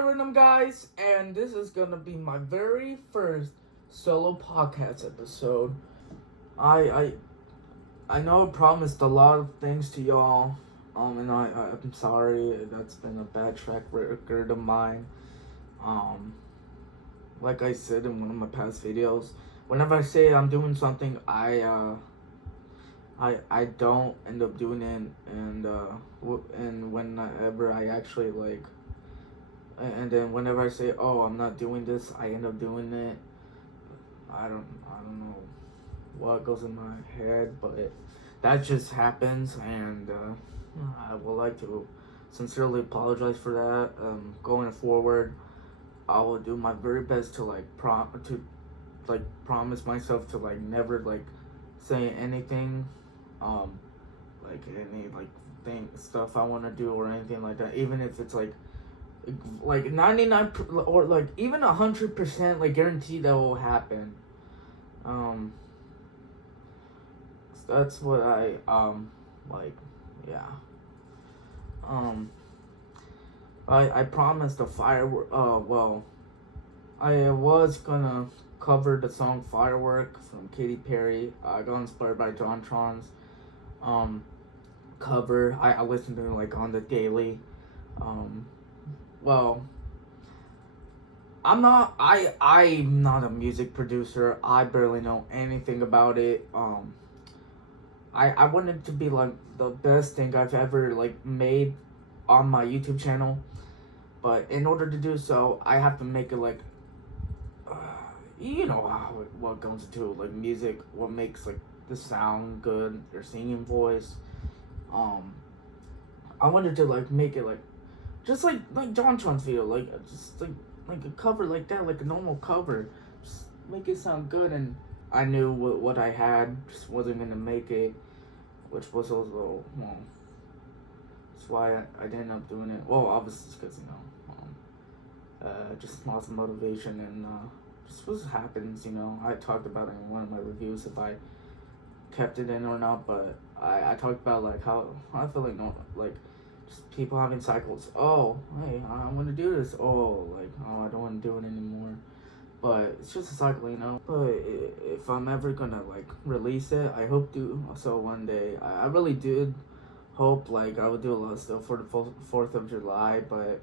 ThatRandomGuys, and this is gonna be my very first solo podcast episode. I know I promised a lot of things to y'all, and I'm sorry that's been a bad track record of mine. Like I said in one of my past videos, whenever I say I'm doing something, I don't end up doing it, and whenever I actually and then whenever I say, oh, I'm not doing this, I end up doing it. I don't know what goes in my head, but that just happens, and I would like to sincerely apologize for that. Going forward, I will do my very best to promise myself to never say anything, any stuff I want to do or anything like that, even if it's like 99 or even 100% guaranteed that will happen. That's what I yeah. I promised a firework. I was gonna cover the song "Firework" from Katy Perry. I got inspired by JonTron's cover. I listened to it on the daily. Well, I'm not a music producer. I barely know anything about it. I want it to be the best thing I've ever made on my YouTube channel, but in order to do so, I have to make it you know what goes into music, what makes the sound good, your singing voice. I wanted to make it just like JonTron's video, just a cover like that, a normal cover, just make it sound good. And I knew what I had just wasn't gonna make it, which was also that's why I didn't end up doing it. Well, obviously because just lost of motivation, and just what happens. I talked about it in one of my reviews if I kept it in or not, but I talked about how I feel just people having cycles. Oh, hey, I want to do this. Oh, I don't want to do it anymore. But it's just a cycle, But if I'm ever gonna release it, I hope to. So one day, I really did hope I would do a lot of stuff for the 4th of July. But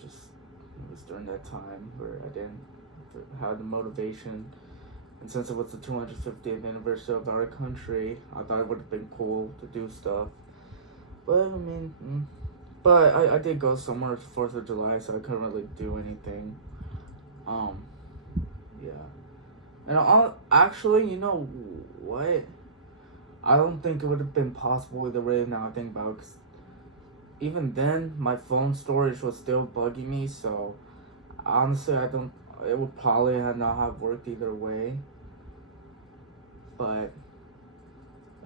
just it was during that time where I didn't have the motivation. And since it was the 250th anniversary of our country, I thought it would have been cool to do stuff. But I mean, but I did go somewhere for 4th of July, so I couldn't really do anything. Yeah. And actually, you know what? I don't think it would have been possible either way now I think about it, 'cause even then, my phone storage was still bugging me, so honestly, it would probably not have worked either way. But,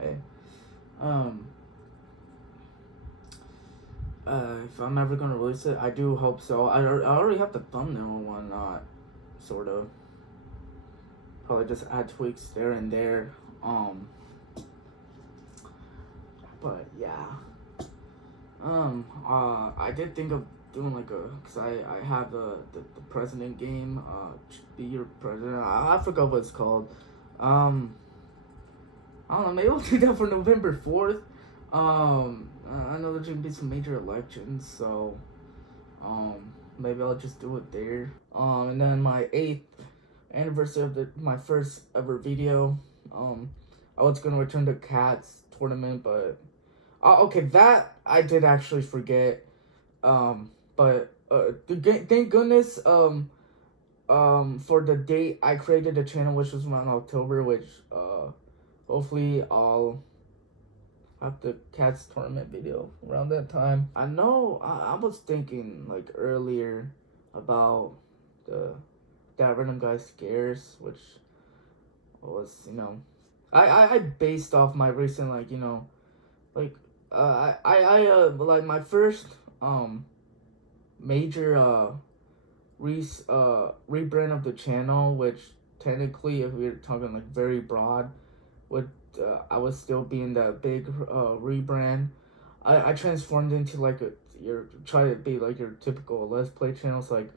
hey, if I'm ever gonna release it, I do hope so. I already have the thumbnail and whatnot, sort of. Probably just add tweaks there and there. But yeah. I did think of doing cause I have the president game, be your president. I forgot what it's called. I don't know, maybe I'll do that for November 4th. I know there's gonna be some major elections, so maybe I'll just do it there. And then my 8th anniversary of my first ever video, I was gonna return to Cats tournament, but okay, that I did actually forget. But thank goodness for the date I created the channel, which was around October, which hopefully I'll have the Cats tournament video around that time. I know I was thinking earlier about the ThatRandomGuy scares, which was I based off my recent my first major rebrand of the channel, which technically, if we're talking very broad, would I was still being that big rebrand. I transformed into you're try to be like your typical Let's Play channels, like,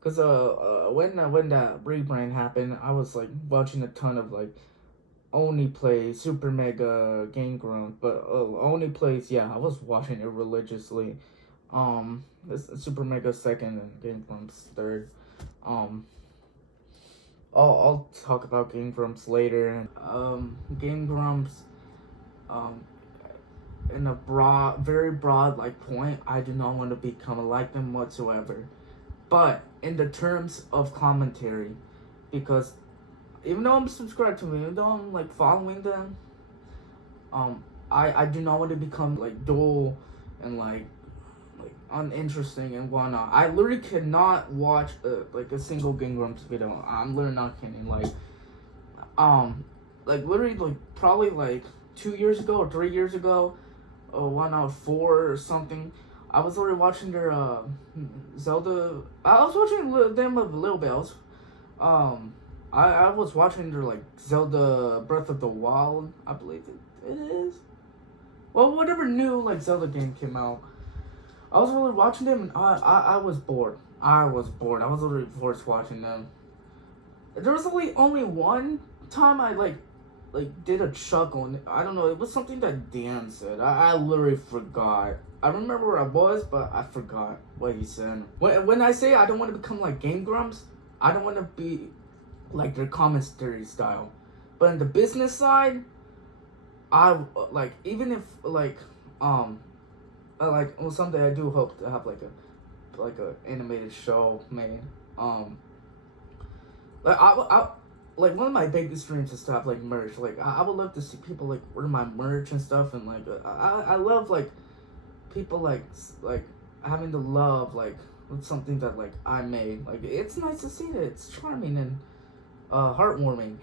cause when that rebrand happened, I was like watching a ton of like Only Play, Super Mega, Game Grumps, but Only Plays, yeah, I was watching it religiously. This Super Mega second and Game Grumps third. I'll talk about Game Grumps later. Game Grumps, in a very broad like point, I do not want to become like them whatsoever. But in the terms of commentary, because even though I'm subscribed to them, even though I'm like following them, I do not want to become like dull and like uninteresting and whatnot. I literally cannot watch like a single Game Grumps video. I'm literally not kidding. Like literally like probably like 2 years ago or 3 years ago, or 4 or something, I was already watching their Zelda. I was watching them a little bit. I was watching their like Zelda Breath of the Wild, I believe it is. Well, whatever new like Zelda game came out, I was really watching them, and I was bored. I was already forced watching them. There was only one time I like did a chuckle, and I don't know, it was something that Dan said. I literally forgot. I remember where I was, but I forgot what he said. When I say I don't want to become like Game Grumps, I don't want to be like their commentary style. But in the business side, I like, even if like well, someday I do hope to have like a animated show made. Like I like one of my biggest dreams is to have like merch. Like I would love to see people like order my merch and stuff, and like I love like people like having the love like with something that like I made. Like it's nice to see it. It's charming and heartwarming.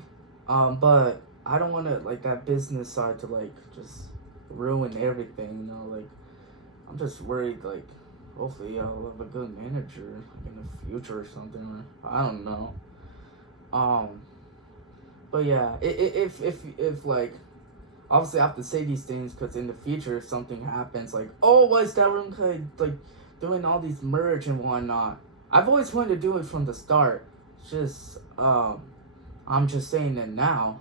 But I don't want to like that business side to like just ruin everything. You know, like I'm just worried like hopefully I'll have a good manager in the future or something. I don't know. But yeah, if like, obviously I have to say these things because in the future if something happens, like, oh, why is ThatRandomGuy like doing all these merch and whatnot? I've always wanted to do it from the start. It's just I'm just saying it now.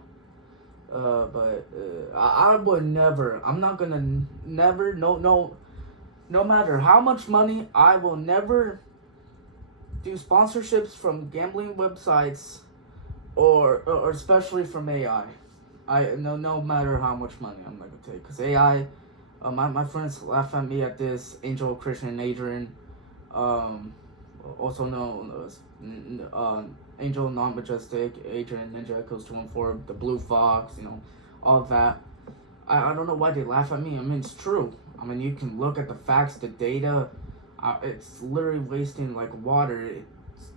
But I would never. I'm not gonna never. No matter how much money, I will never do sponsorships from gambling websites, or especially from AI. No matter how much money I'm not gonna take, because AI. My friends laugh at me at this. Angel, Christian, and Adrian, also known as Angel, Non-Majestic, Adrian, Ninja Echoes 214, the Blue Fox, you know, all of that. I don't know why they laugh at me. I mean, it's true. I mean, you can look at the facts, the data. It's literally wasting like water. It's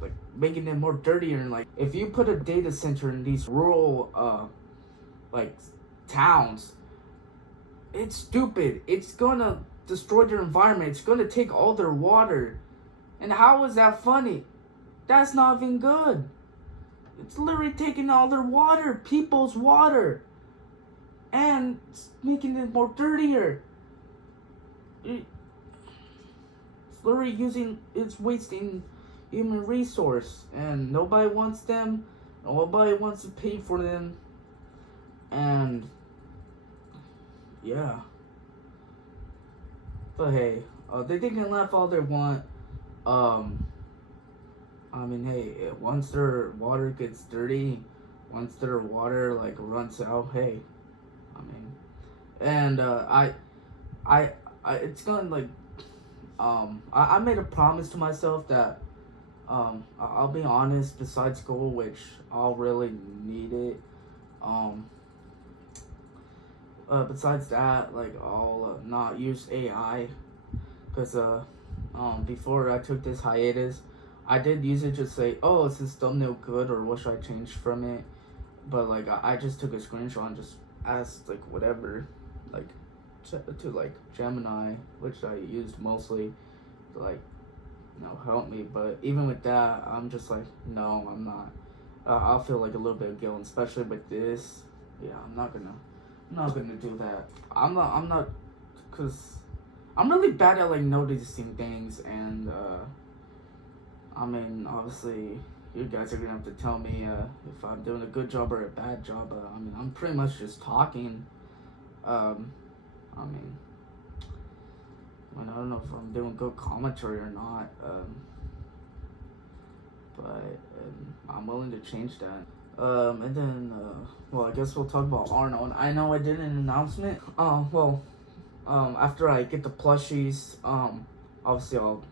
like making it more dirtier. And like, if you put a data center in these rural like towns, it's stupid. It's gonna destroy their environment. It's gonna take all their water. And how is that funny? That's not even good. It's literally taking all their water, people's water, and it's making it more dirtier. It's literally it's wasting human resource, and nobody wants them. Nobody wants to pay for them. And yeah. But hey, they can laugh all they want. I mean, hey, once their water gets dirty, once their water like runs out, hey, I mean, and it's gonna like, I made a promise to myself that, I'll be honest. Besides school, which I'll really need it, besides that, like I'll not use AI, because before I took this hiatus, I did use it to say, oh, is this thumbnail good, or what should I change from it? But like I just took a screenshot and just asked like whatever, like to like Gemini, which I used mostly to like, you know, help me. But even with that, I'm just like, no, I'm not. I'll feel like a little bit of guilt, especially with this. Yeah, I'm not gonna do that. I'm not, cause I'm really bad at like noticing things, and I mean, obviously, you guys are gonna have to tell me if I'm doing a good job or a bad job. I mean, I'm pretty much just talking. I mean, I don't know if I'm doing good commentary or not. But I'm willing to change that. And then, well, I guess we'll talk about Arnold. I know I did an announcement. After I get the plushies, obviously I'll,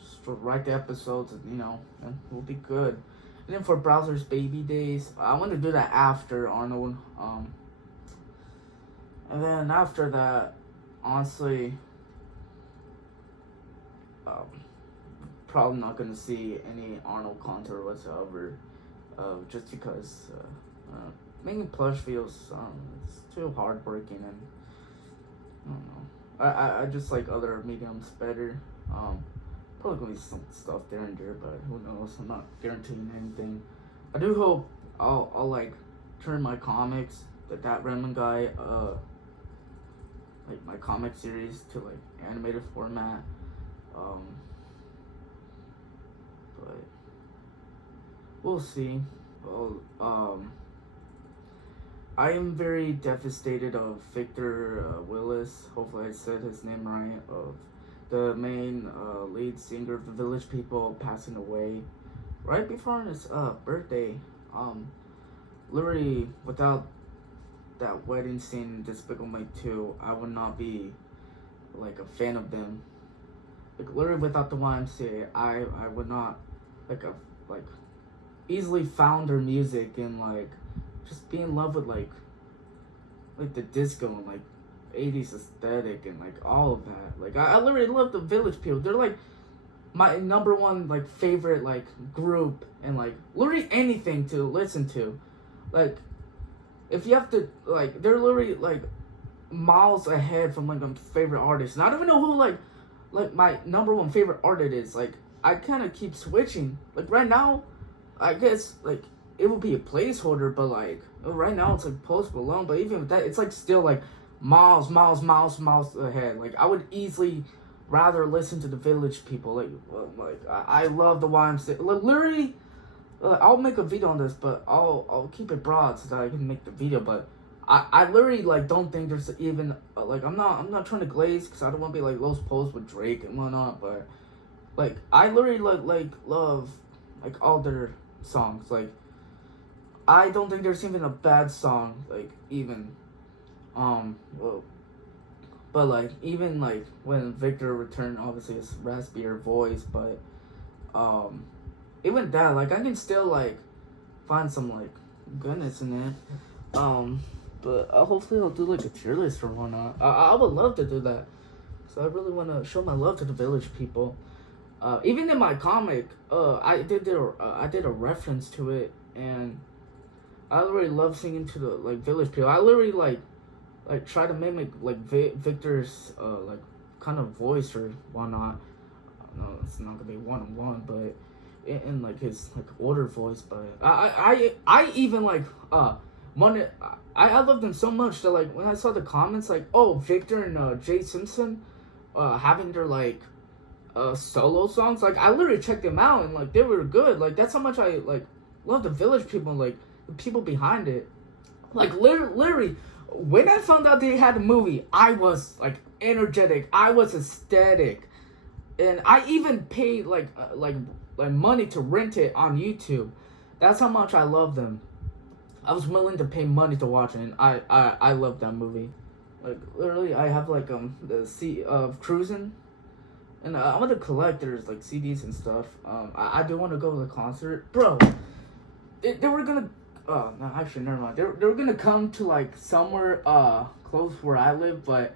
just write the episodes, and we'll be good. And then for Browser's Baby Days, I want to do that after Arnold. And then after that, honestly, probably not gonna see any Arnold content whatsoever, just because making plush feels it's too hardworking, and I don't know. I just like other mediums better. Probably gonna be some stuff there and there, but who knows? I'm not guaranteeing anything. I do hope I'll like turn my comics, that random guy, like my comic series, to like animated format. But we'll see. Well, I am very devastated of Victor Willis. Hopefully I said his name right. Of the main lead singer of the Village People passing away right before his birthday. Literally, without that wedding scene in Despicable Me 2, I would not be like a fan of them. Like literally, without the YMCA, I would not like easily found their music, and like just be in love with like the disco and like 80s aesthetic and like all of that. Like I literally love the Village People. They're like my number one like favorite like group, and like literally anything to listen to. Like if you have to like, they're literally like miles ahead from like my favorite artist. And I don't even know who like my number one favorite artist is. Like I kind of keep switching. Like right now, I guess like it will be a placeholder, but like right now it's like Post Malone. But even with that, it's like still like miles ahead. Like I would easily rather listen to the Village People. Like I love the YMCA. Like literally, I'll make a video on this, but I'll keep it broad so that I can make the video. But I literally like don't think there's even like I'm not trying to glaze, because I don't want to be like Los Post with Drake and whatnot. But like I literally like love like all their songs. Like I don't think there's even a bad song, like even well, but like even like when Victor returned, obviously his raspier voice, but even that, like I can still like find some like goodness in it. But hopefully I'll do like a tier list or whatnot. I would love to do that, so I really want to show my love to the Village People. Even in my comic, I did a reference to it, and I literally love singing to the like Village People. I literally like try to mimic like Victor's like kind of voice or whatnot. No, it's not gonna be 1-on-1, but in like his like older voice. But I even like wanted. I love them so much that like when I saw the comments like, oh, Victor and Jay Simpson having their like solo songs, like I literally checked them out, and like they were good. Like that's how much I like love the Village People, like the people behind it. Like literally when I found out they had a movie, I was like energetic, I was ecstatic, and I even paid like money to rent it on YouTube. That's how much I love them. I was willing to pay money to watch it, and I love that movie. Like literally, I have like the C of Cruising, and I want to collect there's like CDs and stuff. I do want to go to the concert, bro. They were gonna. No, actually, never mind. They were gonna come to like somewhere close where I live, but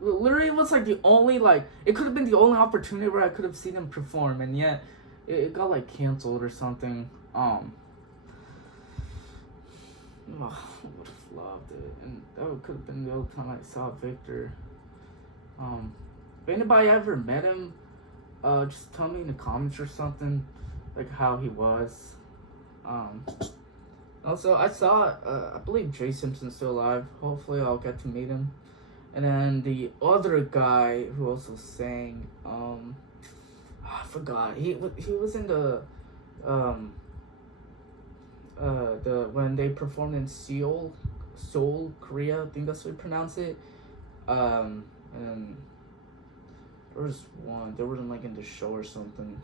literally it was like the only like it could have been the only opportunity where I could have seen them perform, and yet it got like canceled or something. I would have loved it, and that could have been the only time I saw Victor. If anybody ever met him, just tell me in the comments or something, like how he was. Also, I saw, I believe Jay Simpson's still alive. Hopefully I'll get to meet him. And then the other guy who also sang, I forgot. He was in um the when they performed in Seoul, Korea. I think that's how you pronounce it. And there was one. They were like in the show or something.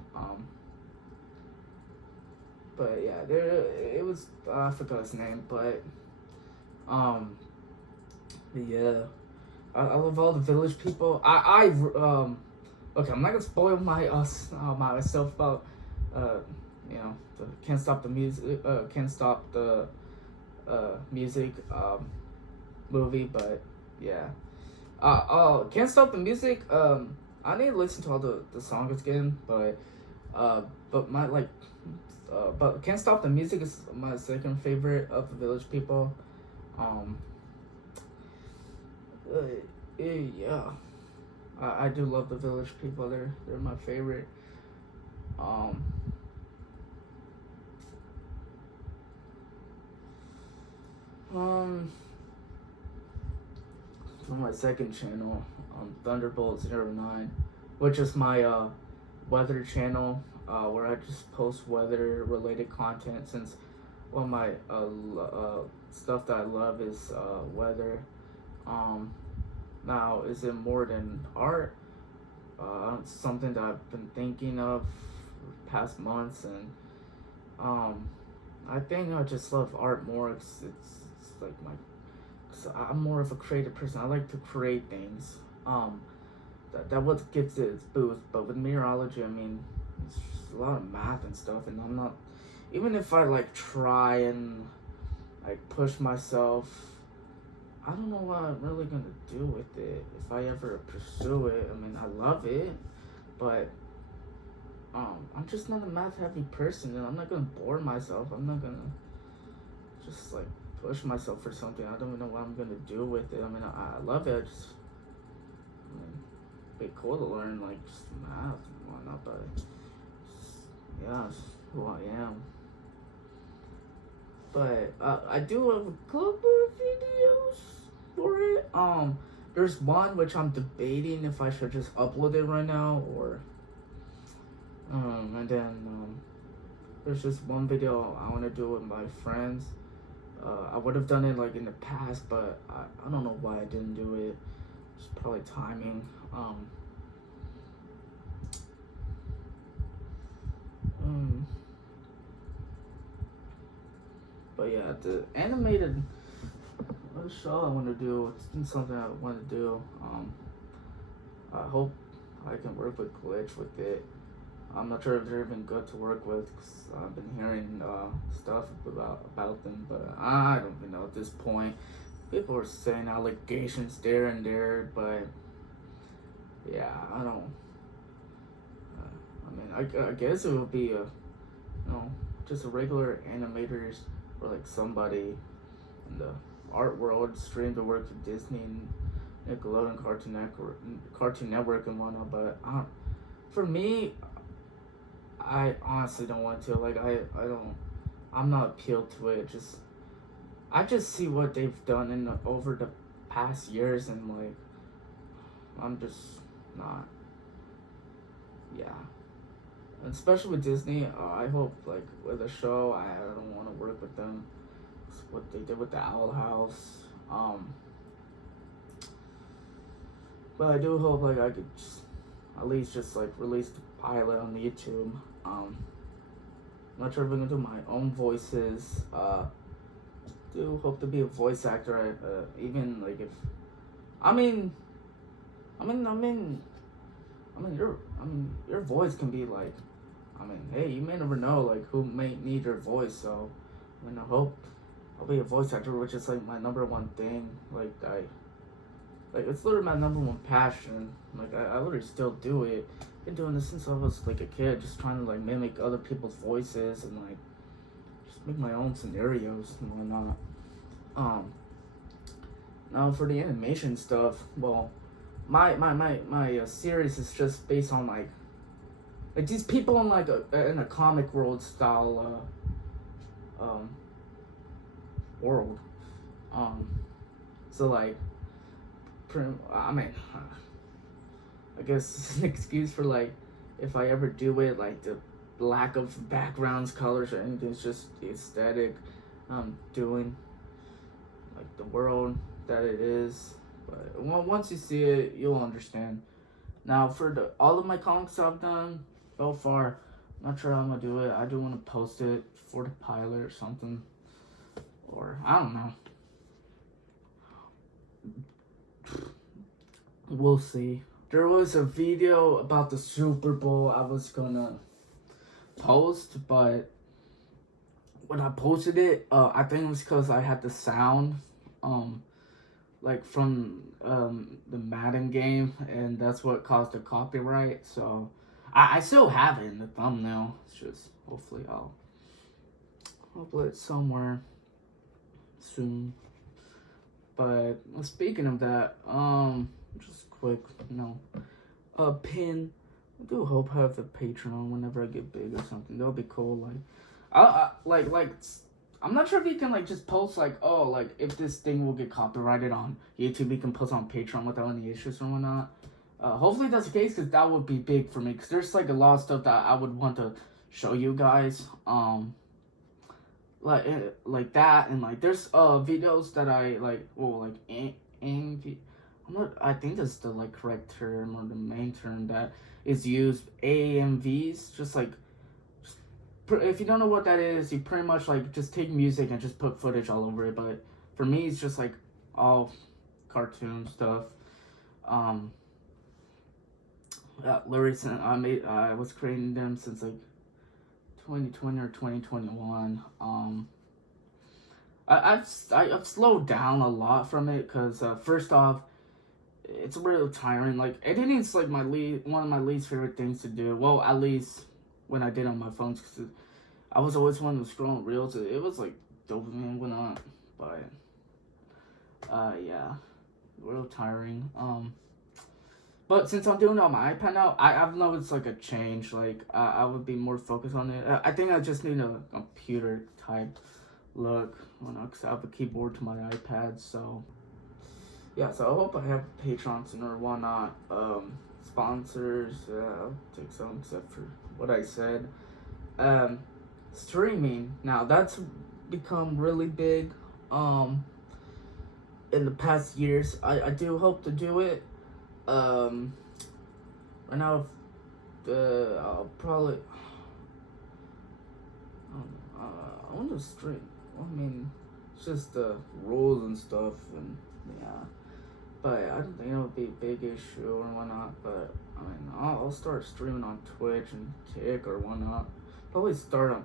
But yeah, there it was. I forgot his name, um, but yeah, I love all the village people. Okay, I'm not gonna spoil myself about uh the can't stop the music music movie, but yeah. Can't stop the music. I need to listen to all the songs again, but my like, but can't stop the music is my second favorite of the Village People. Um, yeah, I do love the Village People. They're my favorite. Um, um, on my second channel, Thunderbolt09, which is my weather channel, where I just post weather related content, since one of my stuff that I love is weather. Now, is it more than art? It's something that I've been thinking of past months, and I think I just love art more. It's like so I'm more of a creative person. I like to create things. That what gives it its boost. But with meteorology, I mean, it's just a lot of math and stuff, and I'm not. Even if I like try and like push myself, I don't know what I'm really gonna do with it if I ever pursue it. I mean, I love it, but I'm just not a math heavy person, and I'm not gonna bore myself. I'm not gonna just like push myself for something. I don't even know what I'm gonna do with it. I mean, I love it. I mean, it'd be cool to learn like just math and whatnot, but yeah, it's who I am. But I do have a couple of videos for it. There's one which I'm debating if I should just upload it right now, or and then there's just one video I want to do with my friends. I would have done it like in the past, but I don't know why I didn't do it. It's probably timing. But yeah, the animated show I want to do, it's been something I want to do. I hope I can work with Glitch with it. I'm not sure if they're even good to work with, because I've been hearing stuff about them, but I don't even know at this point. People are saying allegations there and there, but yeah, I don't. I mean, I guess it would be just a regular animators, or like somebody in the art world stream to work with Disney and Nickelodeon, Cartoon Network and whatnot. But for me, I honestly don't want to. Like I'm not appealed to it. I just see what they've done over the past years, and like I'm just not. Yeah. And especially with Disney, I hope like with a show, I don't want to work with them. It's what they did with the Owl House. But I do hope like I could at least just like release the pilot on YouTube. I'm not sure if I'm gonna do my own voices. Do hope to be a voice actor. Even like if, I mean, your voice can be like, hey, you may never know like who may need your voice. So, I hope I'll be a voice actor, which is like my number one thing. Like it's literally my number one passion. Like I literally still do it. Been doing this since I was like a kid, just trying to like mimic other people's voices and like just make my own scenarios and whatnot. Now for the animation stuff, well, my series is just based on like these people in like in a comic world style world. So like I mean, I guess it's an excuse for like, if I ever do it, like the lack of backgrounds, colors, or anything. It's just the aesthetic I'm doing, like the world that it is. But once you see it, you'll understand. Now, for all of my comics I've done so far, I'm not sure how I'm gonna do it. I do want to post it for the pilot or something, or I don't know. We'll see. There was a video about the Super Bowl I was gonna post, but when I posted it, I think it was because I had the sound, like from the Madden game, and that's what caused the copyright. So I still have it in the thumbnail. It's just hopefully I'll upload it somewhere soon. But speaking of that, just quick, pin. I do hope I have the Patreon whenever I get big or something. That'll be cool. I'm not sure if you can like just post like, oh, like if this thing will get copyrighted on YouTube, you can post on Patreon without any issues or whatnot. Hopefully that's the case, because that would be big for me. Because there's like a lot of stuff that I would want to show you guys. Like that, and like there's videos that I like. Well, like I think that's the like correct term or the main term that is used. AMVs, just like. If you don't know what that is, you pretty much like just take music and just put footage all over it. But for me, it's just like all cartoon stuff. Lyrics, and I was creating them since like 2020 or 2021. I've slowed down a lot from it, because first off, it's really tiring. Like editing's like one of my least favorite things to do. Well, at least when I did on my phones, because I was always one to scroll reels. It was like dopamine went on, but yeah, real tiring. But since I'm doing it on my iPad now, I've noticed like a change. Like I would be more focused on it. I think I just need a computer type look, because I have a keyboard to my iPad. So yeah, so I hope I have Patreon soon or whatnot. Sponsors, take some except for what I said. Streaming, now that's become really big in the past years. I do hope to do it. Right now, I'll probably I want to stream. I mean, it's just the rules and stuff, and yeah. But I don't think it'll be a big issue or whatnot. But I mean, I'll start streaming on Twitch and Kick or whatnot. Probably start on,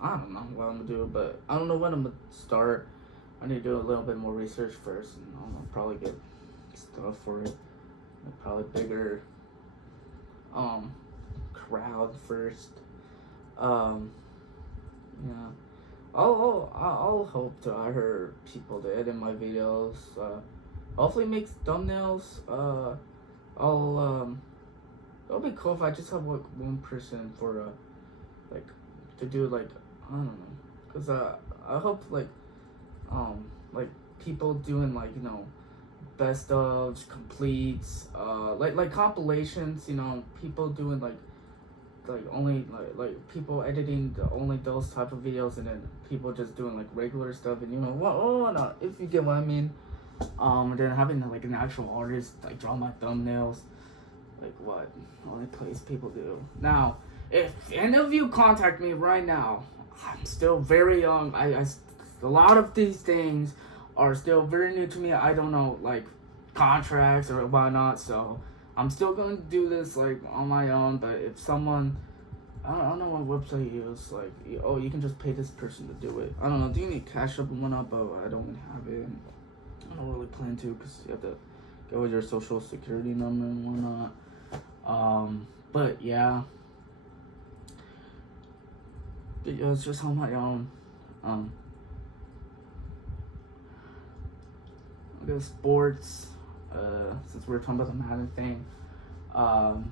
I don't know what I'm gonna do, but I don't know when I'm gonna start. I need to do a little bit more research first, and I'll probably get stuff for it. Probably bigger crowd first. Yeah. I'll hope to hire people to edit my videos. Hopefully make thumbnails. It'll be cool if I just have like one person for like to do like, I don't know, cause I hope like people doing like, best ofs, completes, like compilations, people doing like only like people editing only those type of videos, and then people just doing like regular stuff, and whatnot, if you get what I mean. And then having like an actual artist like draw my thumbnails, like what only place people do. Now, if any of you contact me right now, I'm still very young. I a lot of these things are still very new to me. I don't know like contracts or whatnot, so I'm still gonna do this like on my own. But if someone, I don't know what website you use, like, oh, you can just pay this person to do it. I don't know. Do you need Cash App and whatnot? But I don't have it. I don't really plan to, because you have to go with your social security number and whatnot. But yeah. It's just on my own. I guess sports. Since we were talking about the Madden thing. I'm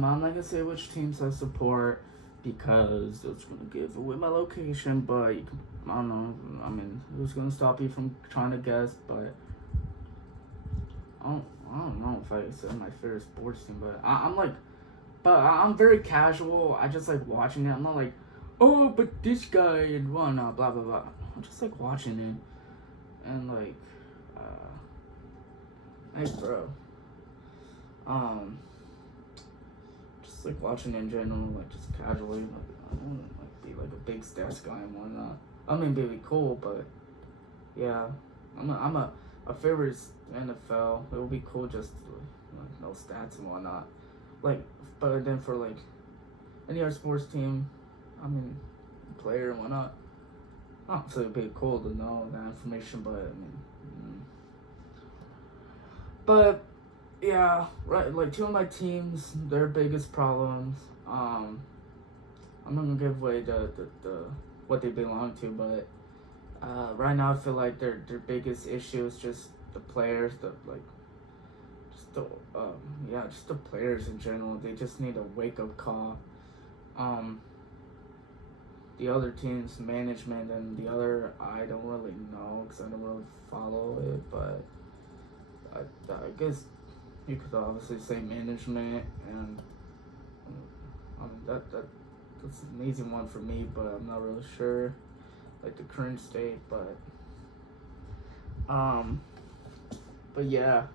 not gonna say which teams I support, because it's gonna give away my location. But you can, I don't know. I mean, who's gonna stop you from trying to guess? But I don't know if I said my favorite sports team, but I'm very casual. I just like watching it. I'm not like, oh, but this guy and whatnot, blah blah blah. I'm just like watching it, and like, hey bro, just like watching it in general, like just casually. Like I don't want to like be like a big stats guy and whatnot. I mean, it'd be cool, but yeah, I'm a favorite NFL. It would be cool just to, like no stats and whatnot. Like, but then for like any other sports team, I mean, player and whatnot. Obviously, it'd be cool to know that information, but I mean, but yeah, right. Like two of my teams, their biggest problems. I'm not gonna give away the what they belong to, but right now I feel like their biggest issue is just the players, just the players in general. They just need a wake up call. The other team's management and the other, I don't really know because I don't really follow it, but I guess you could obviously say management, and I mean that's an easy one for me, but I'm not really sure like the current state, but yeah,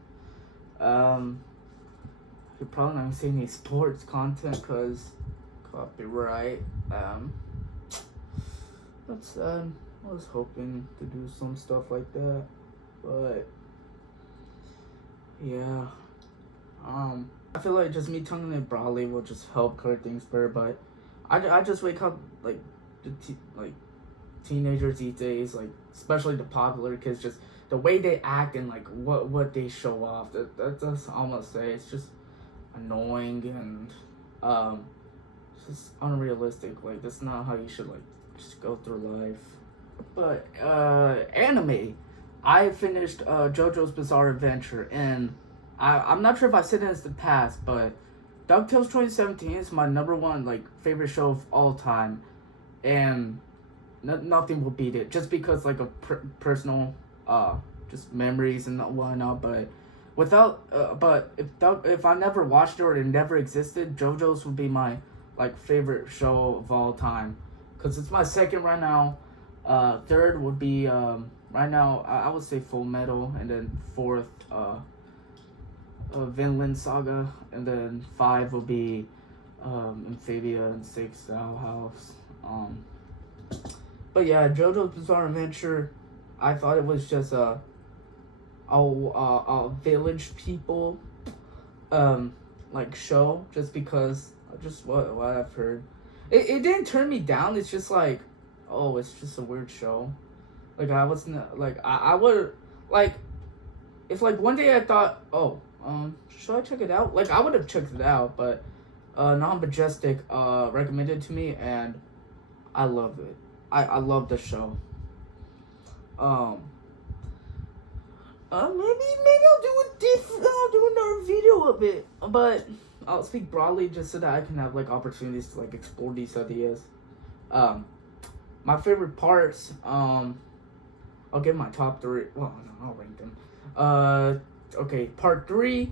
you're probably not gonna see any sports content because copyright. That's sad. I was hoping to do some stuff like that, but yeah. I feel like just me telling it broadly will just help clear things better, but I just wake up like like teenagers these days, like especially the popular kids, just the way they act and like what they show off. That's almost say it's just annoying and it's just unrealistic. Like that's not how you should like just go through life. But anime, I finished JoJo's Bizarre Adventure, and I'm not sure if I said this in the past, but DuckTales 2017 is my #1 like favorite show of all time, and nothing will beat it. Just because like of personal just memories and whatnot. But if I never watched it or it never existed, JoJo's would be my like favorite show of all time, because it's my second right now. Third would be right now I would say Full Metal, and then fourth Vinland Saga, and then 5 will be Amphibia, and 6 Owl House. But yeah, JoJo's Bizarre Adventure, I thought it was just a village people like show, just because just what I've heard. It didn't turn me down. It's just like, oh, it's just a weird show. Like I wasn't like I would like if like one day I thought, oh, should I check it out? Like I would have checked it out, but Non-Majestic recommended it to me, and I love it. I love the show. Maybe I'll do another video of it, but I'll speak broadly just so that I can have like opportunities to like explore these ideas. My favorite parts, I'll give my top 3. Well, no, I'll rank them. Okay, part 3,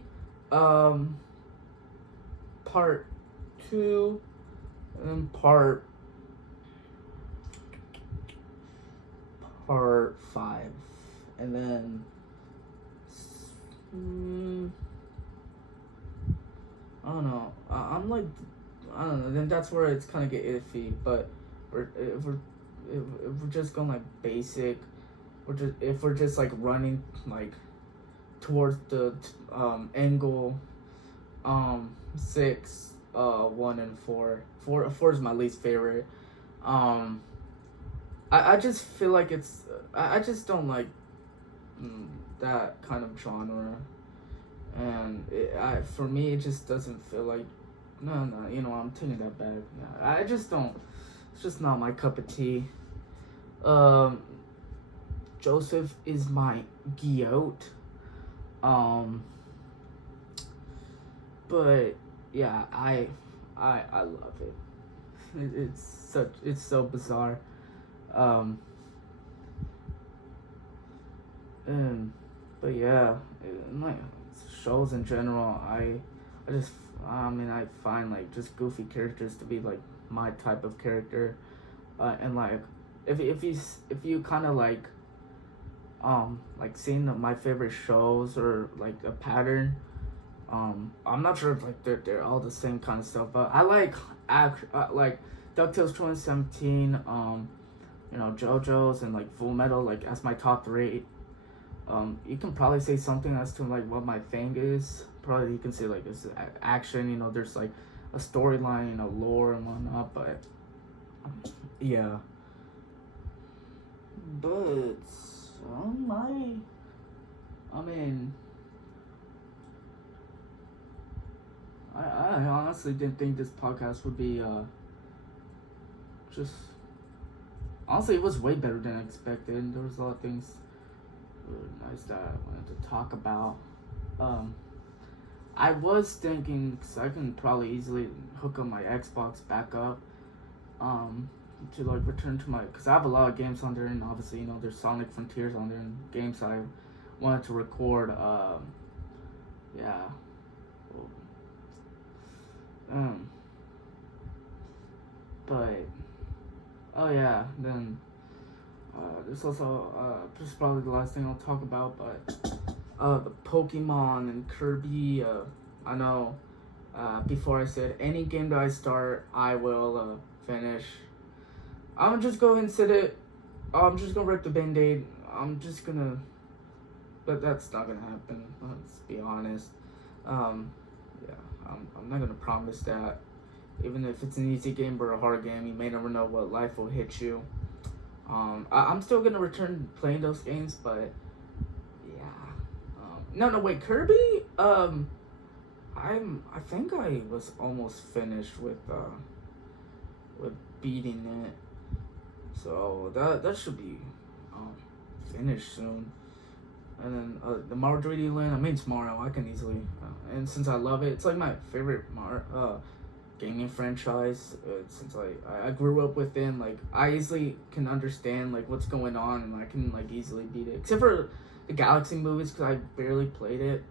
part 2, and then part 5, and then I don't know. I'm like, I don't know. Then that's where it's kind of get iffy. But if we're just going like basic, if we're just like running like towards the angle 6, 1 and 4. 4 is my least favorite. I just feel like it's I just don't like that kind of genre, and for me it just doesn't feel like no, I'm taking that back. I just don't. It's just not my cup of tea. Joseph is my goat. But yeah, I love it. it's so bizarre. Um, and but yeah, like shows in general, I just I find like just goofy characters to be like my type of character, and like if you kind of like seeing my favorite shows or like a pattern. I'm not sure if like they're all the same kind of stuff, but I like like DuckTales 2017, JoJo's and like Full Metal like as my top three. You can probably say something as to like what my thing is. Probably you can say like it's action. There's like a storyline, lore and whatnot. But yeah. But I mean, I honestly didn't think this podcast would be just honestly it was way better than I expected. There was a lot of things nice that I wanted to talk about. I was thinking, because I can probably easily hook up my Xbox back up, to like return to my, because I have a lot of games on there, and obviously there's Sonic Frontiers on there and games that I wanted to record. Yeah. But oh yeah, then there's also this is probably the last thing I'll talk about, but the Pokemon and Kirby. I know. Before I said any game that I start, I will finish. I'm just going to sit it. I'm just gonna rip the Band-Aid. I'm just gonna. But that's not gonna happen. Let's be honest. Yeah, I'm not gonna promise that. Even if it's an easy game or a hard game, you may never know what life will hit you. I'm still gonna return playing those games, but yeah. No, wait, Kirby. I think I was almost finished with beating it, so that should be finished soon. And then the Mario 3D Land. I mean, tomorrow I can easily, and since I love it, it's like my favorite gaming franchise. Since I grew up with it, like I easily can understand like what's going on, and I can like easily beat it. Except for the Galaxy movies, because I barely played it.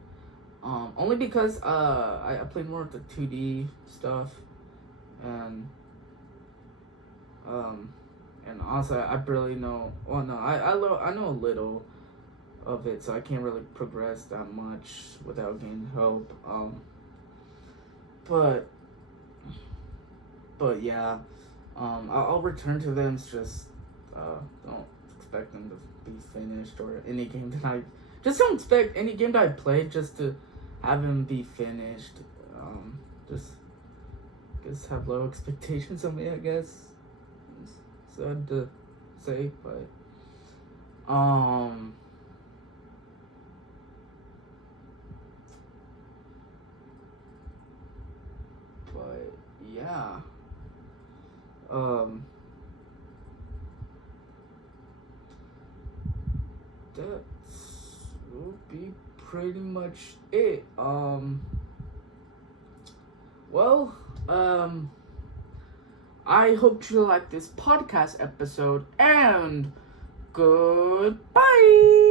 Only because I played more of the 2D stuff, and honestly I barely know. Well, no, I know a little of it, so I can't really progress that much without getting help. But yeah, I'll return to them. It's just don't expect them to be finished, or any game that I just don't expect any game that I played just to have them be finished. Just have low expectations of me, I guess. It's sad to say, but yeah. That will be pretty much it. Well, I hope you like this podcast episode, and goodbye.